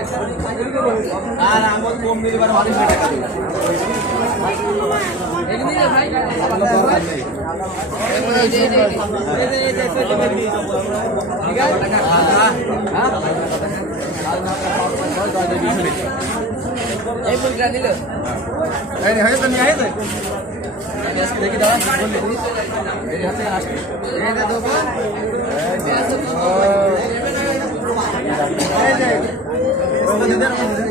আর আমল কম দিবার অনেক টাকা দিন এক মিনিট ভাই এই বল গ্রানিলো এই নে হয় তো নি আই দে দেখি দাও বলি এই হাতে আসে এই দে দোবা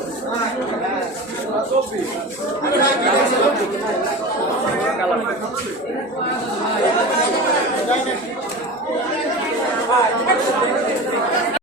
Thank you.